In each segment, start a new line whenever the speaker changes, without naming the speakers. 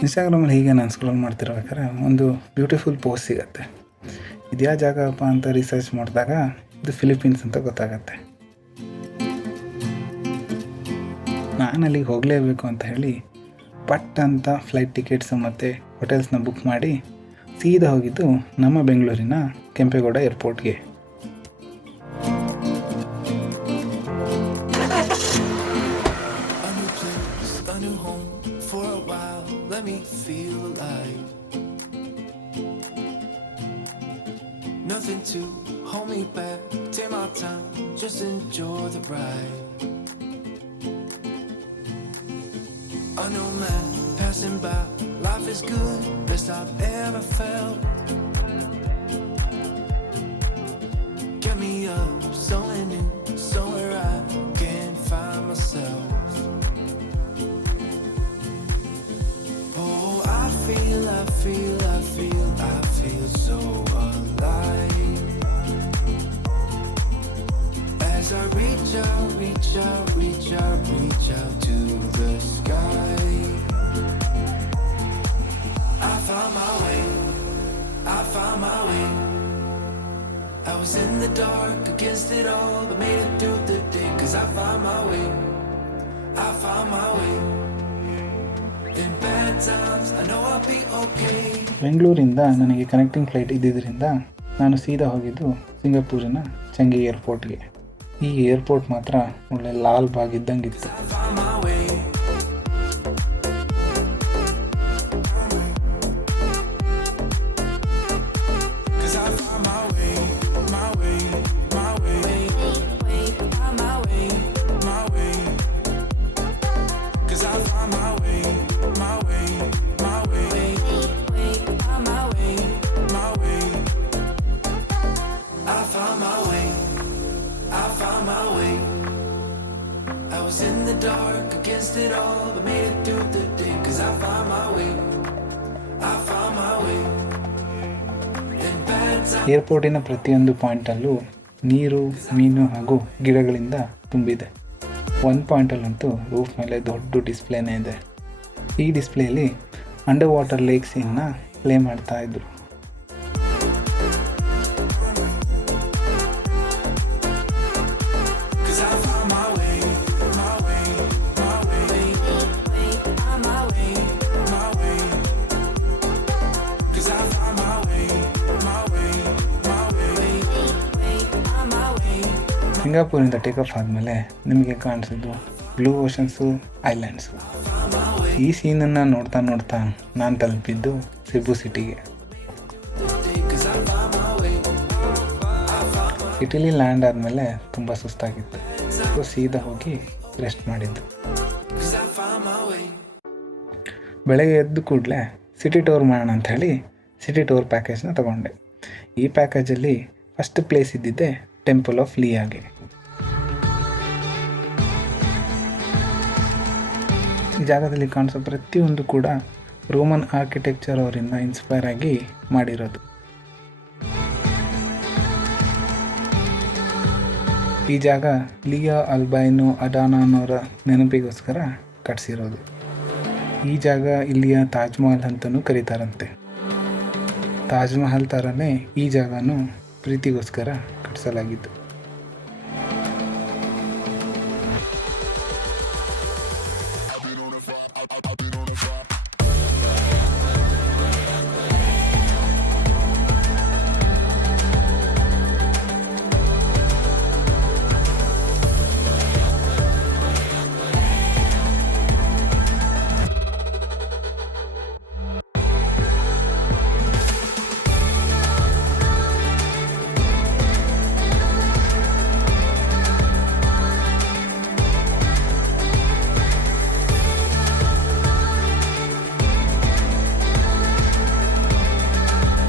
ಇನ್ಸ್ಟಾಗ್ರಾಮಲ್ಲಿ ಹೀಗೆ ನಾನು ಸ್ಕ್ರೋಲ್ ಮಾಡ್ತಿರ್ಬೇಕಾದ್ರೆ ಒಂದು ಬ್ಯೂಟಿಫುಲ್ ಪೋಸ್ಟ್ ಸಿಗುತ್ತೆ. ಇದ್ಯಾ ಜಾಗಪ್ಪ ಅಂತ ರಿಸರ್ಚ್ ಮಾಡಿದಾಗ ಇದು ಫಿಲಿಪೀನ್ಸ್ ಅಂತ ಗೊತ್ತಾಗತ್ತೆ. ನಾನು ಅಲ್ಲಿಗೆ ಹೋಗಲೇಬೇಕು ಅಂತ ಹೇಳಿ ಪಟ್ ಅಂತ ಫ್ಲೈಟ್ ಟಿಕೆಟ್ಸು ಮತ್ತು ಹೋಟೆಲ್ಸ್ನ ಬುಕ್ ಮಾಡಿ ಸೀದಾ ಹೋಗಿದ್ದು ನಮ್ಮ ಬೆಂಗಳೂರಿನ Kempegowda ಏರ್ಪೋರ್ಟ್ಗೆ
Nothing to hold me back. Take my time, just enjoy the ride. A new man passing by. Life is good, best I've ever felt. Found my way, I found my way. I was in the dark against it all, but made it through the day. Cause I found my way, I found my way. In bad times, I know I'll be okay.
ಬೆಂಗಳೂರಿಂದ ನನಗೆ connecting flight ಇದ್ದಿದ್ದರಿಂದ ನಾನು ಸೀದಾ ಹೋಗಿದ್ದು ಸಿಂಗಾಪುರಿನ ಚಂಗಿ ಏರ್ಪೋರ್ಟ್ಗೆ ಈ airport ಮಾತ್ರ ಒಳ್ಳೆ Lal Bagh ಇದ್ದಂಗಿತ್ತು
dark against it all, but made it through the day. Cause I found my way, I found my way.
ಏರ್ಪೋರ್ಟಿನ ಪ್ರತಿಯೊಂದು ಪಾಯಿಂಟಲ್ಲೂ ನೀರು ಮೀನು ಹಾಗೂ ಗಿಡಗಳಿಂದ ತುಂಬಿದೆ ಒಂದು ಪಾಯಿಂಟಲ್ಲಂತೂ ರೂಫ್ ಮೇಲೆ ದೊಡ್ಡ ಡಿಸ್ಪ್ಲೇನೇ ಇದೆ ಈ ಡಿಸ್ಪ್ಲೇಲಿ ಅಂಡರ್ ವಾಟರ್ ಲೇಕ್ಸ್ ಸೀನ್ನ ಪ್ಲೇ ಮಾಡ್ತಾ ಇದ್ರು ಸಿಂಗಾಪುರಿಂದ ಟೇಕ್ ಆಫ್ ಆದಮೇಲೆ ನಿಮಗೆ ಕಾಣಿಸಿದ್ದು ಬ್ಲೂ ಓಷನ್ಸು ಐಲ್ಯಾಂಡ್ಸು ಈ ಸೀನನ್ನು ನೋಡ್ತಾ ನೋಡ್ತಾ ನಾನು ತಲುಪಿದ್ದು ಸಿಬು ಸಿಟಿಗೆ ಸಿಟಿಲಿ ಲ್ಯಾಂಡ್ ಆದಮೇಲೆ ತುಂಬ ಸುಸ್ತಾಗಿತ್ತು. ಸೊ ಸೀದಾ ಹೋಗಿ ರೆಸ್ಟ್ ಮಾಡಿದ್ದು. ಬೆಳಗ್ಗೆ ಎದ್ದು ಕೂಡಲೇ ಸಿಟಿ ಟೂರ್ ಮಾಡೋಣ ಅಂತ ಹೇಳಿ ಸಿಟಿ ಟೂರ್ ಪ್ಯಾಕೇಜ್ನ ತಗೊಂಡೆ. ಈ ಪ್ಯಾಕೇಜಲ್ಲಿ ಫಸ್ಟ್ ಪ್ಲೇಸ್ ಇದ್ದಿದ್ದೆ ಟೆಂಪಲ್ ಆಫ್ ಲಿಯಾಗೆ ಜಾಗದಲ್ಲಿ ಕಾಣಿಸೋ ಪ್ರತಿಯೊಂದು ಕೂಡ ರೋಮನ್ ಆರ್ಕಿಟೆಕ್ಚರ್ ಅವರಿಂದ ಇನ್ಸ್ಪೈರ್ ಆಗಿ ಮಾಡಿರೋದು. ಈ ಜಾಗ ಲಿಯಾ ಅಲ್ಬೈನು ಅಡಾನಾನವರ ನೆನಪಿಗೋಸ್ಕರ ಕಟ್ಸಿರೋದು. ಈ ಜಾಗ ಇಲ್ಲಿಯ ತಾಜ್ ಮಹಲ್ ಅಂತಲೂ ಕರೀತಾರಂತೆ. ತಾಜ್ ಮಹಲ್ ಥರನೇ ಈ ಜಾಗನೂ ಪ್ರೀತಿಗೋಸ್ಕರ ಕಟ್ಟಿಸಲಾಗಿತ್ತು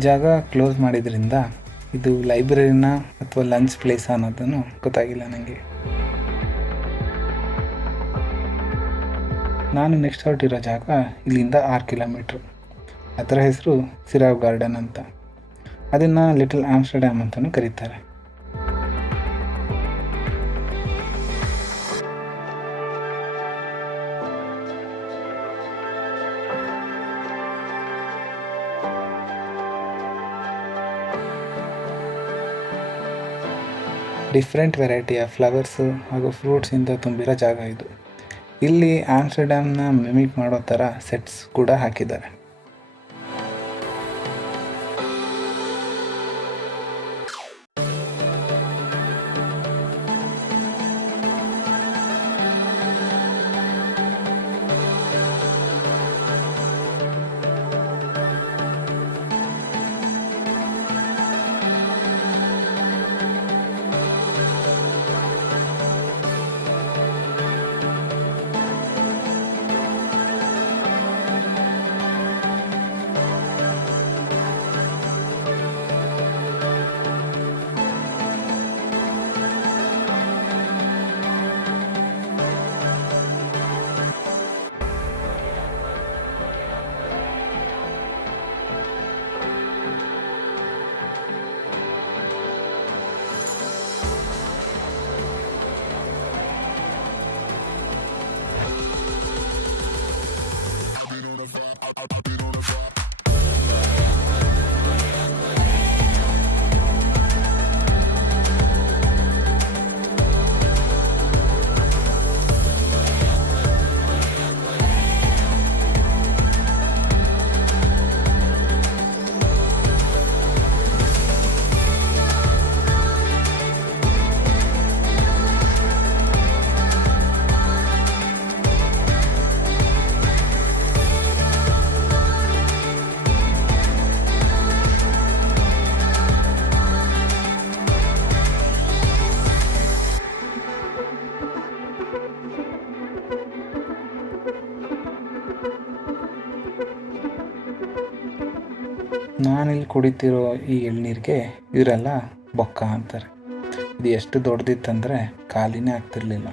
ಜಾಗ ಕ್ಲೋಸ್ ಮಾಡಿದ್ರಿಂದ ಇದು ಲೈಬ್ರರಿನ ಅಥವಾ ಲಂಚ್ ಪ್ಲೇಸ್ ಅನ್ನೋದನ್ನು ಗೊತ್ತಾಗಿಲ್ಲ ನನಗೆ ನಾನು ನೆಕ್ಸ್ಟ್ ಹೊರಟಿರೋ ಜಾಗ ಇಲ್ಲಿಂದ ಆರು ಕಿಲೋಮೀಟ್ರ್ ಅದರ ಹೆಸರು ಸಿರಾವ್ ಗಾರ್ಡನ್ ಅಂತ. ಅದನ್ನು ಲಿಟಲ್ ಆಮ್ಸ್ಟರ್ಡ್ಯಾಮ್ ಅಂತಲೂ ಕರೀತಾರೆ. ಡಿಫ್ರೆಂಟ್ ವೆರೈಟಿಯ ಫ್ಲವರ್ಸು ಹಾಗೂ ಫ್ರೂಟ್ಸಿಂದ ತುಂಬಿರೋ ಜಾಗ ಇದು. ಇಲ್ಲಿ ಆಮ್ಸ್ಟರ್ಡ್ಯಾಮ್ನ ಮಿಮಿಕ್ ಮಾಡೋ ಥರ ಸೆಟ್ಸ್ ಕೂಡ ಹಾಕಿದ್ದಾರೆ. ನಾನಿಲ್ಲಿ ಕುಡಿತಿರೋ ಈ ಎಳ್ನೀರಿಗೆ ಇವರೆಲ್ಲ ಬೊಕ್ಕ ಅಂತಾರೆ. ಇದು ಎಷ್ಟು ದೊಡ್ಡದಿತ್ತಂದರೆ ಖಾಲಿನೇ ಆಗ್ತಿರ್ಲಿಲ್ಲ.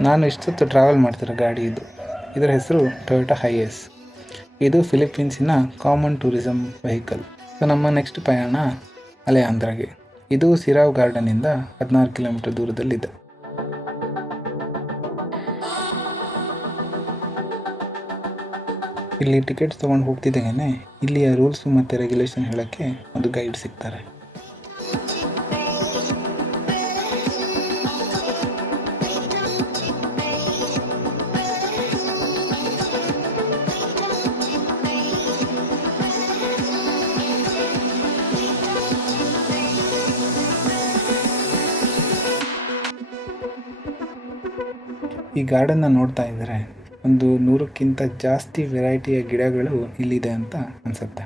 ನಾನು ಇಷ್ಟೊತ್ತು ಟ್ರಾವೆಲ್ ಮಾಡ್ತಿರೋ ಗಾಡಿ ಇದು. ಇದರ ಹೆಸರು ಟೊಯೋಟಾ ಹೈಯಸ್ ಇದು ಫಿಲಿಪೀನ್ಸಿನ ಕಾಮನ್ ಟೂರಿಸಮ್ ವೆಹಿಕಲ್ ಸೊ ನಮ್ಮ ನೆಕ್ಸ್ಟ್ ಪ್ರಯಾಣ ಅಲೆ ಆಂಧ್ರಗೆ ಇದು ಸಿರಾವ್ ಗಾರ್ಡನಿಂದ ಹದಿನಾರು ಕಿಲೋಮೀಟರ್ ದೂರದಲ್ಲಿದೆ. ಇಲ್ಲಿ ಟಿಕೆಟ್ಸ್ ತೊಗೊಂಡು ಹೋಗ್ತಿದ್ದಾಗೇ ಇಲ್ಲಿಯ ರೂಲ್ಸ್ ಮತ್ತು ರೆಗ್ಯುಲೇಷನ್ ಹೇಳೋಕ್ಕೆ ಒಂದು ಗೈಡ್ ಸಿಗ್ತಾರೆ. ಈ ಗಾರ್ಡನ್ನ ನೋಡ್ತಾ ಇದ್ದರೆ ಒಂದು ನೂರಕ್ಕಿಂತ ಜಾಸ್ತಿ ವೆರೈಟಿಯ ಗಿಡಗಳು ಇಲ್ಲಿದೆ ಅಂತ ಅನಿಸುತ್ತೆ.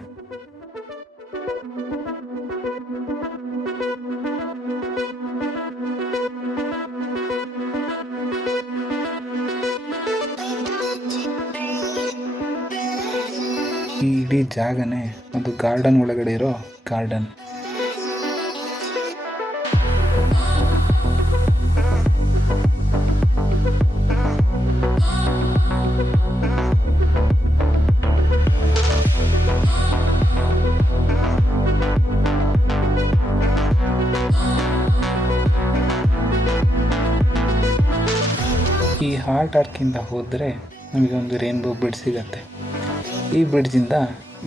ಈ ಇಡೀ ಜಾಗನೇ ಒಂದು ಗಾರ್ಡನ್ ಒಳಗಡೆ ಇರೋ ಗಾರ್ಡನ್. ಈ ಹಾರ್ಟ್ ಆರ್ಕಿಂದ ಹೋದರೆ ನಮಗೆ ಒಂದು ರೇನ್ಬೋ ಬ್ರಿಡ್ಜ್ ಸಿಗತ್ತೆ. ಈ ಬ್ರಿಡ್ಜಿಂದ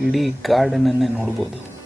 ಇಡೀ ಗಾರ್ಡನನ್ನೇ ನೋಡ್ಬೋದು.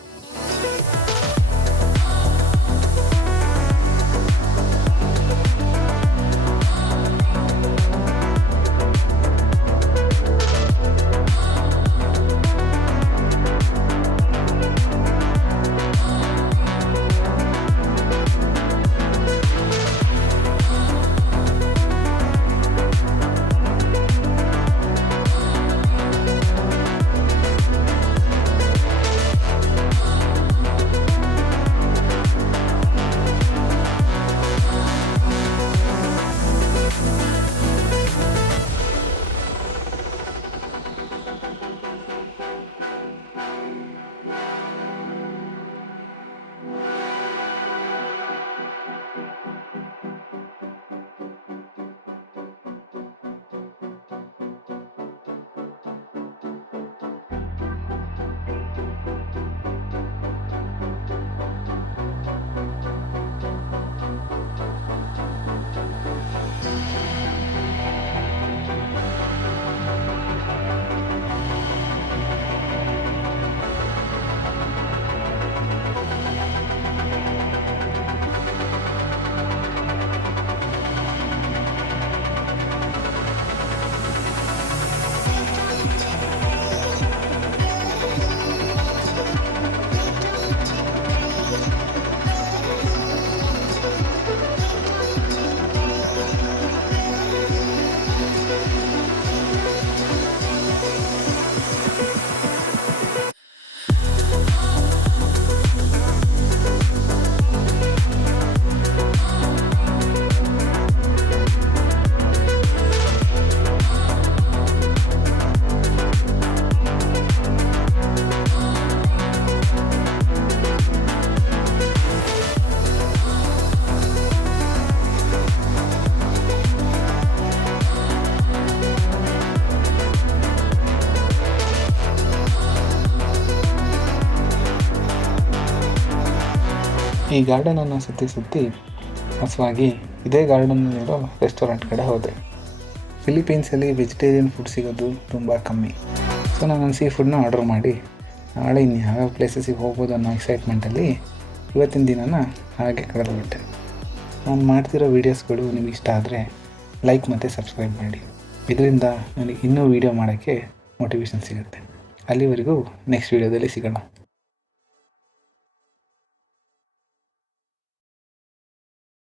ಈ ಗಾರ್ಡನನ್ನು ಸುತ್ತಿ ಸುತ್ತಿ ಹಸುವಾಗಿ ಇದೇ ಗಾರ್ಡನ್ನಲ್ಲಿರೋ ರೆಸ್ಟೋರೆಂಟ್ ಕಡೆ ಹೋದೆ. ಫಿಲಿಪೀನ್ಸಲ್ಲಿ ವೆಜಿಟೇರಿಯನ್ ಫುಡ್ ಸಿಗೋದು ತುಂಬ ಕಮ್ಮಿ. ಸೊ ನಾನು ಸೀ ಫುಡ್ನ ಆರ್ಡರ್ ಮಾಡಿ, ನಾಳೆ ಇನ್ನು ಯಾವ್ಯಾವ ಪ್ಲೇಸಸ್ಸಿಗೆ ಹೋಗ್ಬೋದು ಅನ್ನೋ ಎಕ್ಸೈಟ್ಮೆಂಟಲ್ಲಿ ಇವತ್ತಿನ ದಿನನ ಹಾಗೆ ಕಳೆದುಬಿಟ್ಟೆ. ನಾನು ಮಾಡ್ತಿರೋ ವೀಡಿಯೋಸ್ಗಳು ನಿಮಗೆ ಇಷ್ಟ ಆದರೆ ಲೈಕ್ ಮತ್ತು ಸಬ್ಸ್ಕ್ರೈಬ್ ಮಾಡಿ. ಇದರಿಂದ ನನಗೆ ಇನ್ನೂ ವೀಡಿಯೋ ಮಾಡೋಕ್ಕೆ ಮೋಟಿವೇಶನ್ ಸಿಗುತ್ತೆ. ಅಲ್ಲಿವರೆಗೂ ನೆಕ್ಸ್ಟ್ ವೀಡಿಯೋದಲ್ಲಿ ಸಿಗೋಣ.